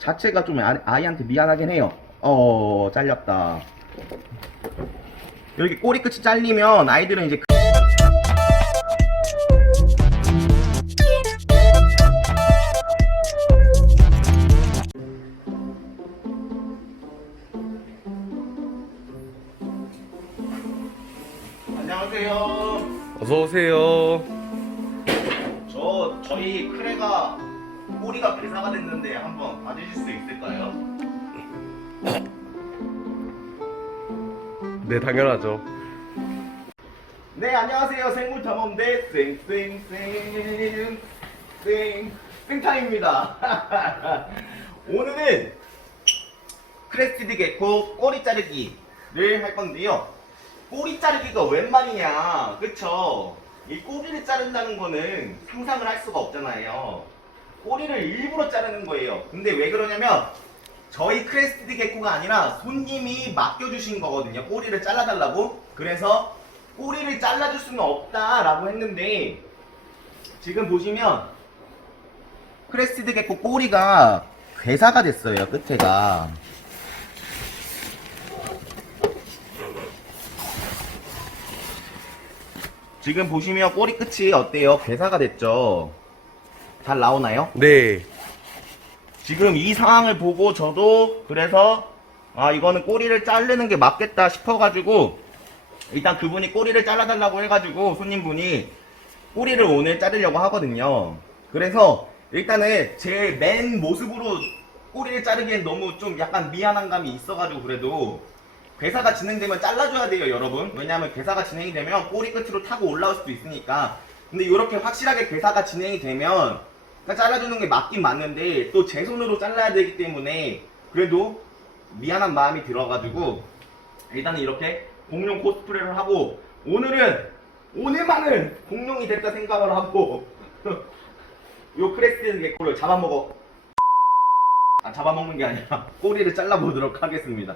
자체가 좀 아, 아이한테 미안하긴 해요. 어, 잘렸다. 이렇게 꼬리 끝이 잘리면 아이들은 이제 그 안녕하세요. 어서 오세요. 저 저희 크레가 꼬리가 괴사가 됐는데 한번 봐주실 수 있을까요? 네, 당연하죠. 네 안녕하세요. 생물 탐험대 쌩쌩쌩 쌩 쌩타입니다. 오늘은 크레스티드 개코 꼬리 자르기를 할 건데요. 꼬리 자르기가 웬 말이냐 그쵸? 이 꼬리를 자른다는 거는 상상을 할 수가 없잖아요 꼬리를 일부러 자르는 거예요 근데 왜 그러냐면 저희 크레스티드 개코가 아니라 손님이 맡겨주신 거거든요 꼬리를 잘라달라고 그래서 꼬리를 잘라줄 수는 없다라고 했는데 지금 보시면 크레스티드 개코 꼬리가 괴사가 됐어요 끝에가 지금 보시면 꼬리 끝이 어때요? 괴사가 됐죠? 잘 나오나요? 네. 지금 이 상황을 보고 저도 그래서 아 이거는 꼬리를 자르는 게 맞겠다 싶어가지고 일단 그분이 꼬리를 잘라달라고 해가지고 손님분이 꼬리를 오늘 자르려고 하거든요. 그래서 일단은 제 맨 모습으로 꼬리를 자르기엔 너무 좀 약간 미안한 감이 있어가지고 그래도 괴사가 진행되면 잘라줘야 돼요 여러분 왜냐하면 괴사가 진행이 되면 꼬리 끝으로 타고 올라올 수도 있으니까 근데 이렇게 확실하게 괴사가 진행이 되면 그러니까 잘라주는 게 맞긴 맞는데 또 제 손으로 잘라야 되기 때문에 그래도 미안한 마음이 들어가지고 일단은 이렇게 공룡 코스프레를 하고 오늘은 오늘만은 공룡이 됐다 생각을 하고 요 크레스티드 개코를 잡아먹어. 아 잡아먹는 게 아니라 꼬리를 잘라보도록 하겠습니다.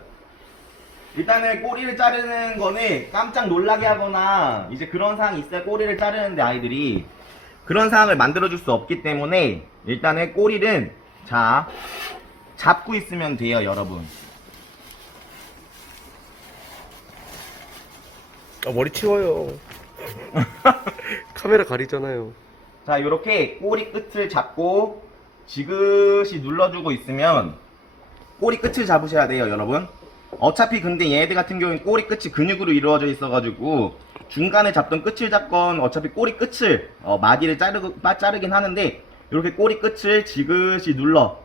일단은 꼬리를 자르는 거는 깜짝 놀라게 하거나 이제 그런 상황이 있어야 꼬리를 자르는데 아이들이 그런 상황을 만들어줄 수 없기 때문에 일단은 꼬리는 자 잡고 있으면 돼요 여러분 아, 머리 치워요. 카메라 가리잖아요. 자 이렇게 꼬리 끝을 잡고 지그시 눌러주고 있으면 꼬리 끝을 잡으셔야 돼요 여러분 어차피 근데 얘네들 같은 경우는 꼬리 끝이 근육으로 이루어져 있어가지고 중간에 잡던 끝을 잡건 어차피 꼬리 끝을 어, 마디를 자르, 빠- 자르긴 하는데 이렇게 꼬리 끝을 지그시 눌러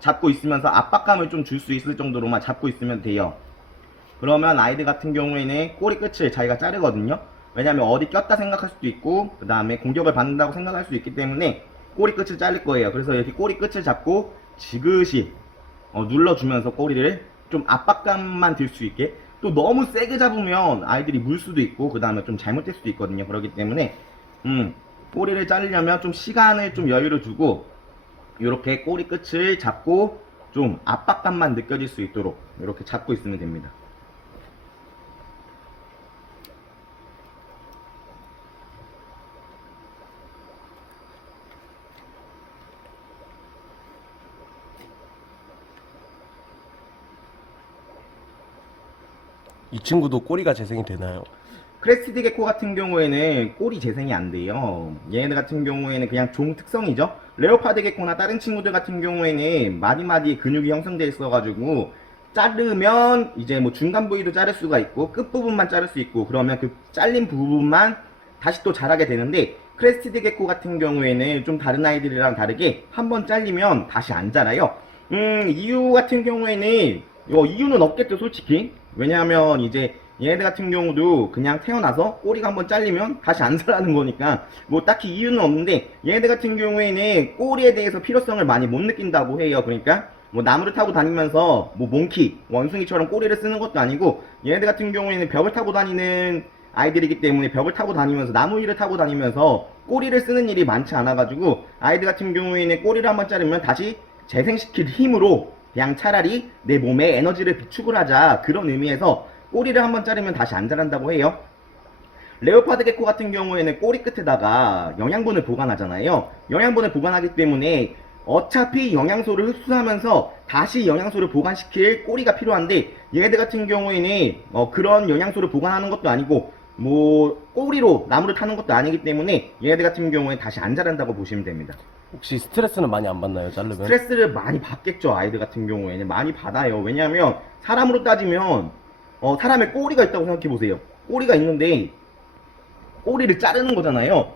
잡고 있으면서 압박감을 좀 줄 수 있을 정도로만 잡고 있으면 돼요 그러면 아이들 같은 경우에는 꼬리 끝을 자기가 자르거든요. 왜냐면 어디 꼈다 생각할 수도 있고, 그 다음에 공격을 받는다고 생각할 수도 있기 때문에 꼬리 끝을 자를 거예요. 그래서 이렇게 꼬리 끝을 잡고 지그시 어, 눌러주면서 꼬리를 좀 압박감만 들 수 있게 또 너무 세게 잡으면 아이들이 물 수도 있고, 그 다음에 좀 잘못될 수도 있거든요. 그렇기 때문에, 음, 꼬리를 자르려면 좀 시간을 좀 여유를 두고, 이렇게 꼬리 끝을 잡고 좀 압박감만 느껴질 수 있도록 이렇게 잡고 있으면 됩니다. 이 친구도 꼬리가 재생이 되나요? 크레스티드 개코 같은 경우에는 꼬리 재생이 안 돼요. 얘네들 같은 경우에는 그냥 종 특성이죠. 레오파드 개코나 다른 친구들 같은 경우에는 마디마디 근육이 형성되어 있어가지고 자르면 이제 뭐 중간 부위도 자를 수가 있고 끝 부분만 자를 수 있고 그러면 그 잘린 부분만 다시 또 자라게 되는데 크레스티드 개코 같은 경우에는 좀 다른 아이들이랑 다르게 한 번 잘리면 다시 안 자라요. 음, 이유 같은 경우에는 어, 이유는 없겠죠, 솔직히. 왜냐하면 이제 얘네들 같은 경우도 그냥 태어나서 꼬리가 한번 잘리면 다시 안 자라는 거니까 뭐 딱히 이유는 없는데 얘네들 같은 경우에는 꼬리에 대해서 필요성을 많이 못 느낀다고 해요. 그러니까 뭐 나무를 타고 다니면서 뭐 몽키, 원숭이처럼 꼬리를 쓰는 것도 아니고 얘네들 같은 경우에는 벽을 타고 다니는 아이들이기 때문에 벽을 타고 다니면서 나무 위를 타고 다니면서 꼬리를 쓰는 일이 많지 않아가지고 아이들 같은 경우에는 꼬리를 한번 자르면 다시 재생시킬 힘으로 그냥 차라리 내 몸에 에너지를 비축을 하자 그런 의미에서 꼬리를 한번 자르면 다시 안 자란다고 해요. 레오파드 개코 같은 경우에는 꼬리 끝에다가 영양분을 보관하잖아요. 영양분을 보관하기 때문에 어차피 영양소를 흡수하면서 다시 영양소를 보관시킬 꼬리가 필요한데 얘네들 같은 경우에는 어, 그런 영양소를 보관하는 것도 아니고 뭐 꼬리로 나무를 타는 것도 아니기 때문에 얘네들 같은 경우에 다시 안 자란다고 보시면 됩니다. 혹시 스트레스는 많이 안 받나요, 자르면? 스트레스를 많이 받겠죠 아이들 같은 경우에는. 많이 받아요. 왜냐하면 사람으로 따지면 어, 사람의 꼬리가 있다고 생각해 보세요. 꼬리가 있는데 꼬리를 자르는 거잖아요.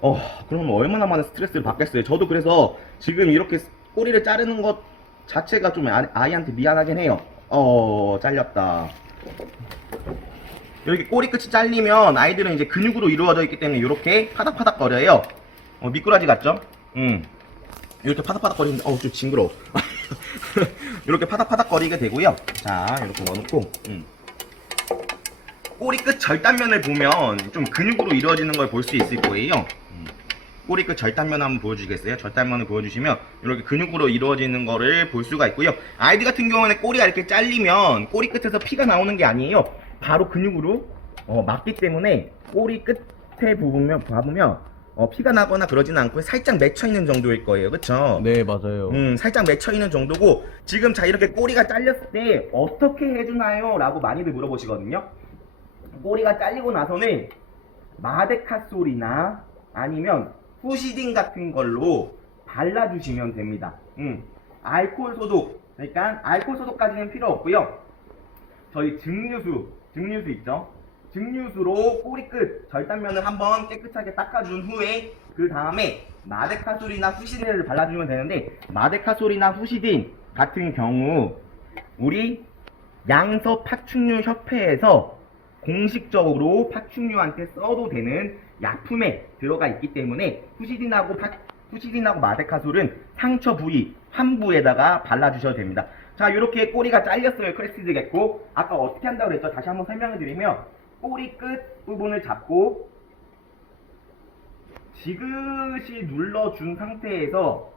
어 그러면 얼마나 많은 스트레스를 받겠어요. 저도 그래서 지금 이렇게 꼬리를 자르는 것 자체가 좀 아, 아이한테 미안하긴 해요. 어 잘렸다 이렇게 꼬리 끝이 잘리면 아이들은 이제 근육으로 이루어져 있기 때문에 이렇게 파닥파닥 거려요 어, 미꾸라지 같죠? 음. 이렇게 파닥파닥 거리는데 어우 좀 징그러워 이렇게 파닥파닥 거리게 되고요 자 이렇게 넣어놓고 음. 꼬리 끝 절단면을 보면 좀 근육으로 이루어지는 걸 볼 수 있을 거예요 음. 꼬리 끝 절단면 한번 보여주겠어요? 절단면을 보여주시면 이렇게 근육으로 이루어지는 거를 볼 수가 있고요 아이들 같은 경우는 꼬리가 이렇게 잘리면 꼬리 끝에서 피가 나오는 게 아니에요 바로 근육으로 어, 맞기 때문에 꼬리 끝에 부분면 봐보면 어, 피가 나거나 그러진 않고 살짝 맺혀 있는 정도일 거예요 그쵸? 네, 맞아요. 음, 살짝 맺혀 있는 정도고 지금 자 이렇게 꼬리가 잘렸을 때 어떻게 해주나요? 라고 많이들 물어보시거든요. 꼬리가 잘리고 나서는 마데카솔이나 아니면 후시딘 같은 걸로 발라주시면 됩니다. 음, 알코올 소독, 그러니까 알코올 소독까지는 필요 없고요. 저희 증류수, 증류수 있죠? 증류수로 꼬리 끝 절단면을 한번 깨끗하게 닦아준 후에 그 다음에 마데카솔이나 후시딘을 발라주면 되는데 마데카솔이나 후시딘 같은 경우 우리 양서 파충류 협회에서 공식적으로 파충류한테 써도 되는 약품에 들어가 있기 때문에 후시딘하고 파, 후시딘하고 마데카솔은 상처 부위 환부에다가 발라주셔도 됩니다. 자 이렇게 꼬리가 잘렸어요 크레스티드 개코 아까 어떻게 한다고 그랬죠? 다시 한번 설명해 드리면 꼬리 끝 부분을 잡고 지그시 눌러준 상태에서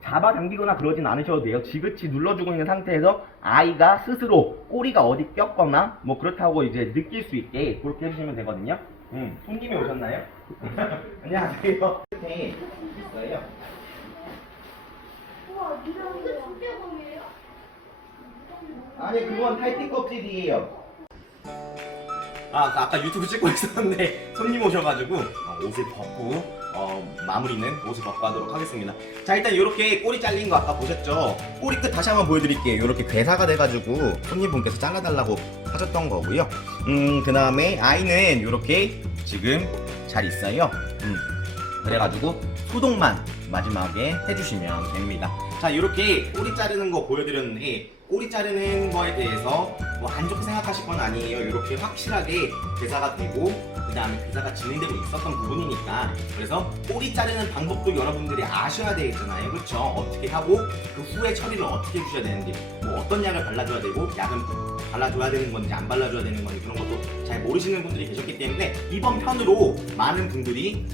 잡아당기거나 그러진 않으셔도 돼요. 지그시 눌러주고 있는 상태에서 아이가 스스로 꼬리가 어디 꼈거나 뭐 그렇다고 이제 느낄 수 있게 그렇게 해주시면 되거든요. 음, 손님이 오셨나요? 안녕하세요. 끝에 있어요. 아니 그건 탈피 껍질이에요. 아 아까 유튜브 찍고 있었는데 손님 오셔가지고 어, 옷을 벗고 어, 마무리는 옷을 벗고 하도록 하겠습니다. 자 일단 이렇게 꼬리 잘린 거 아까 보셨죠? 꼬리 끝 다시 한번 보여드릴게요. 이렇게 괴사가 돼가지고 손님분께서 잘라달라고 하셨던 거고요. 음 그 다음에 아이는 이렇게 지금 잘 있어요. 음 그래가지고 소독만 마지막에 해주시면 됩니다. 자 이렇게 꼬리 자르는 거 보여드렸는데 꼬리 자르는 거에 대해서 뭐 안 좋게 생각하실 건 아니에요. 이렇게 확실하게 대사가 되고 그 다음에 대사가 진행되고 있었던 부분이니까 그래서 꼬리 자르는 방법도 여러분들이 아셔야 되겠잖아요. 그렇죠? 어떻게 하고 그 후에 처리를 어떻게 해주셔야 되는지 뭐 어떤 약을 발라줘야 되고 약은 발라줘야 되는 건지 안 발라줘야 되는 건지 그런 것도 잘 모르시는 분들이 계셨기 때문에 이번 편으로 많은 분들이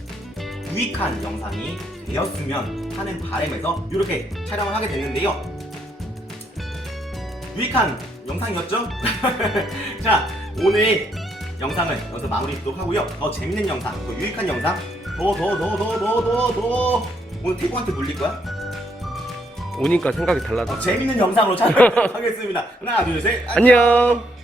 유익한 영상이 되었으면 하는 바람에서 이렇게 촬영을 하게 됐는데요. 유익한 영상이었죠? 자, 오늘 영상은 여기서 마무리 짓도록 하고요. 더 재밌는 영상, 더 유익한 영상, 더, 더, 더, 더, 더, 더, 더. 오늘 태국한테 물릴 거야? 오니까 생각이 달라져. 더 재밌는 영상으로 찾아뵙도록 하겠습니다. 하나, 둘, 셋. 안녕!